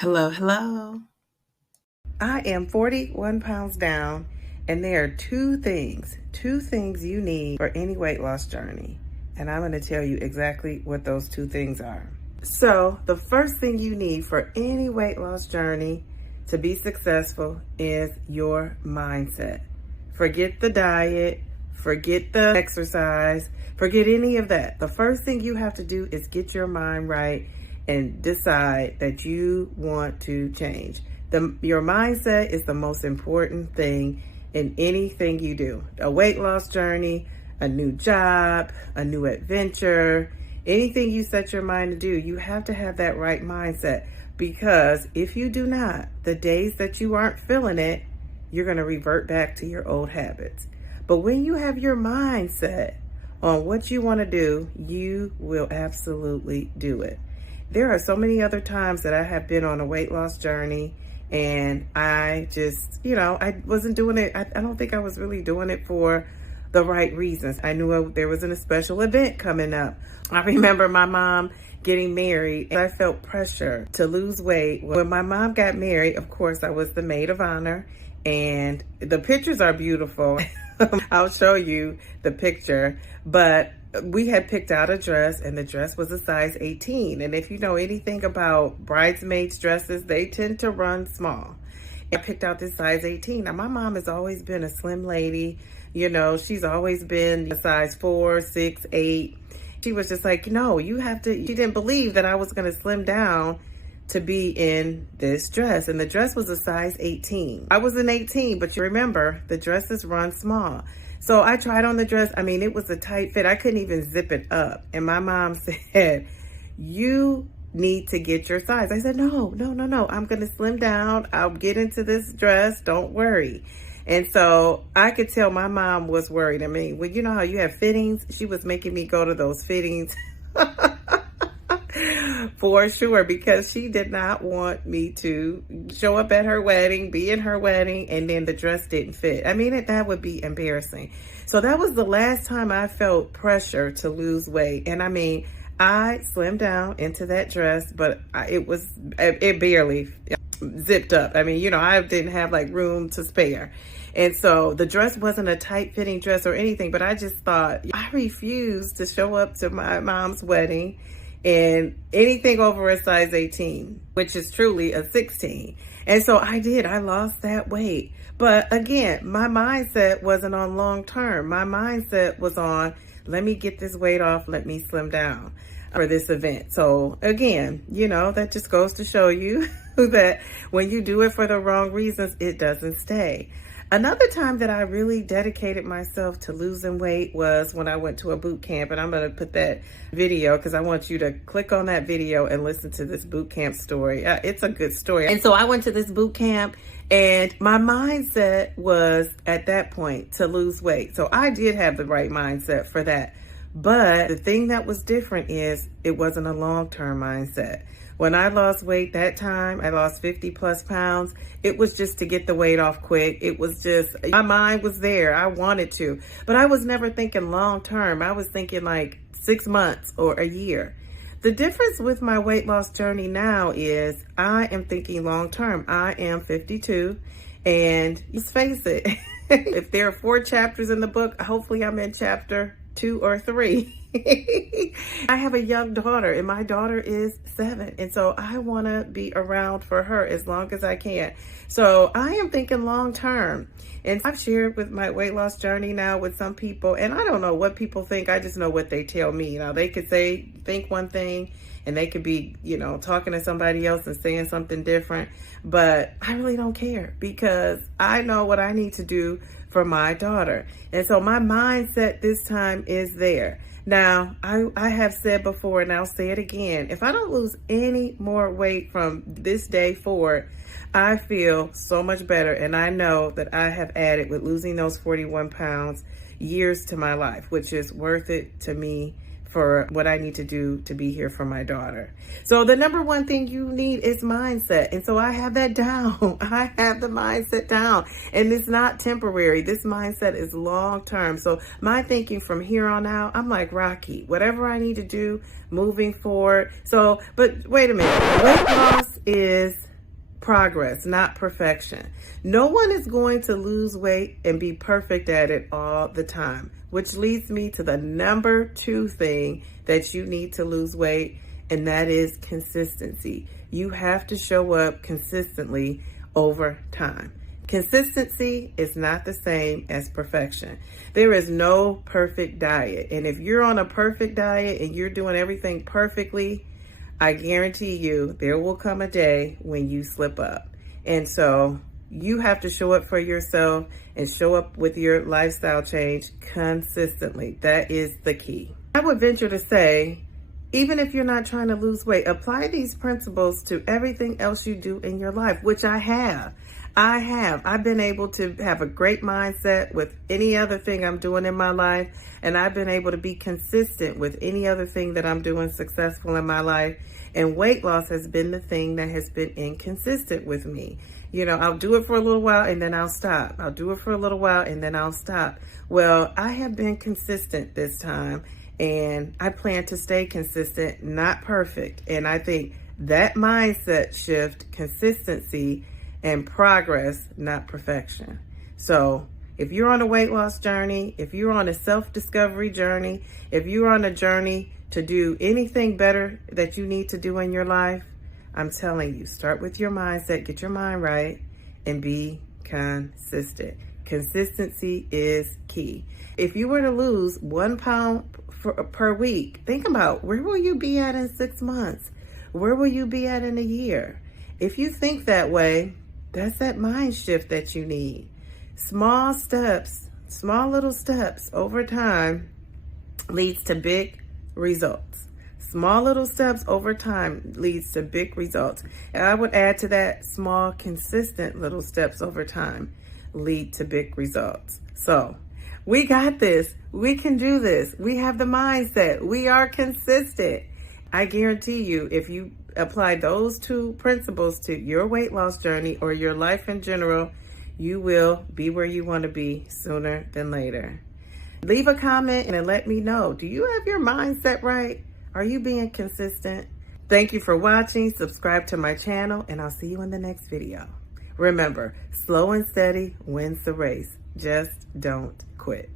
Hello, hello. I am 41 pounds down, and there are two things you need for any weight loss journey. And I'm going to tell you exactly what those two things are. So, the first thing you need for any weight loss journey to be successful is your mindset. Forget the diet, forget the exercise, forget any of that. The first thing you have to do is get your mind right and decide that you want to change. Your mindset is the most important thing in anything you do. A weight loss journey, a new job, a new adventure, anything you set your mind to do, you have to have that right mindset. Because if you do not, the days that you aren't feeling it, you're going to revert back to your old habits. But when you have your mindset on what you want to do, you will absolutely do it. There are so many other times that I have been on a weight loss journey and I just, I wasn't doing it. I don't think I was really doing it for the right reasons. I knew there wasn't a special event coming up. I remember my mom getting married and I felt pressure to lose weight. When my mom got married, of course, I was the maid of honor and the pictures are beautiful. I'll show you the picture, but we had picked out a dress and the dress was a size 18. And if you know anything about bridesmaids dresses, they tend to run small. I picked out this size 18. Now my mom has always been a slim lady. She's always been a size 4, 6, 8. She was just like, no, you have to, she didn't believe that I was going to slim down to be in this dress. And the dress was a size 18. I was an 18, but you remember the dresses run small. So I tried on the dress. I mean, it was a tight fit. I couldn't even zip it up. And my mom said, you need to get your size. I said, no. I'm going to slim down. I'll get into this dress. Don't worry. And so I could tell my mom was worried. I mean, well, you know how you have fittings? She was making me go to those fittings for sure, because she did not want me to show up at her wedding, be in her wedding, and then the dress didn't fit. I mean, that would be embarrassing. So that was the last time I felt pressure to lose weight. And I mean, I slimmed down into that dress, but it barely zipped up. I mean, I didn't have like room to spare. And so the dress wasn't a tight fitting dress or anything, but I just thought, I refused to show up to my mom's wedding in anything over a size 18, which is truly a 16. And so I did. I lost that weight. But again, my mindset wasn't on long term. My mindset was on, let me get this weight off. Let me slim down for this event. So again, that just goes to show you that when you do it for the wrong reasons, it doesn't stay. Another time that I really dedicated myself to losing weight was when I went to a boot camp, and I'm going to put that video because I want you to click on that video and listen to this boot camp story. It's a good story. And so I went to this boot camp and my mindset was at that point to lose weight. So I did have the right mindset for that. But the thing that was different is it wasn't a long-term mindset. When I lost weight that time, I lost 50 plus pounds. It was just to get the weight off quick. It was just, my mind was there. I wanted to, but I was never thinking long term. I was thinking like 6 months or a year. The difference with my weight loss journey now is I am thinking long term. I am 52 and let's face it, if there are 4 chapters in the book, hopefully I'm in chapter 2 or 3. I have a young daughter and my daughter is 7. And so I want to be around for her as long as I can. So I am thinking long term. And I've shared with my weight loss journey now with some people, and I don't know what people think. I just know what they tell me. They could think one thing and they could be, talking to somebody else and saying something different. But I really don't care because I know what I need to do for my daughter. And so my mindset this time is there. Now, I have said before, and I'll say it again, if I don't lose any more weight from this day forward, I feel so much better. And I know that I have added, with losing those 41 pounds, years to my life, which is worth it to me for what I need to do to be here for my daughter. So the number one thing you need is mindset. And so I have that down. I have the mindset down. And it's not temporary. This mindset is long term. So my thinking from here on out, I'm like Rocky, whatever I need to do moving forward. So, but wait a minute, weight loss is progress, not perfection. No one is going to lose weight and be perfect at it all the time, which leads me to the number 2 thing that you need to lose weight, and that is consistency. You have to show up consistently over time. Consistency is not the same as perfection. There is no perfect diet. And if you're on a perfect diet and you're doing everything perfectly, I guarantee you there will come a day when you slip up. And so you have to show up for yourself and show up with your lifestyle change consistently. That is the key. I would venture to say, even if you're not trying to lose weight, apply these principles to everything else you do in your life, which I have. I've been able to have a great mindset with any other thing I'm doing in my life, and I've been able to be consistent with any other thing that I'm doing successful in my life. And weight loss has been the thing that has been inconsistent with me. You know, I'll do it for a little while and then I'll stop. I'll do it for a little while and then I'll stop. Well, I have been consistent this time, and I plan to stay consistent, not perfect. And I think that mindset shift, consistency, and progress, not perfection. So if you're on a weight loss journey, if you're on a self-discovery journey, if you're on a journey to do anything better that you need to do in your life, I'm telling you, start with your mindset, get your mind right, and be consistent. Consistency is key. If you were to lose 1 pound per week, think about, where will you be at in 6 months? Where will you be at in a year? If you think that way, that's that mind shift that you need. Small steps, small little steps over time leads to big results. Small little steps over time leads to big results. And I would add to that, small, consistent little steps over time lead to big results. So we got this. We can do this. We have the mindset. We are consistent. I guarantee you, if you apply those 2 principles to your weight loss journey or your life in general, you will be where you want to be sooner than later. Leave a comment and let me know. Do you have your mindset right? Are you being consistent? Thank you for watching. Subscribe to my channel, and I'll see you in the next video. Remember, slow and steady wins the race. Just don't quit.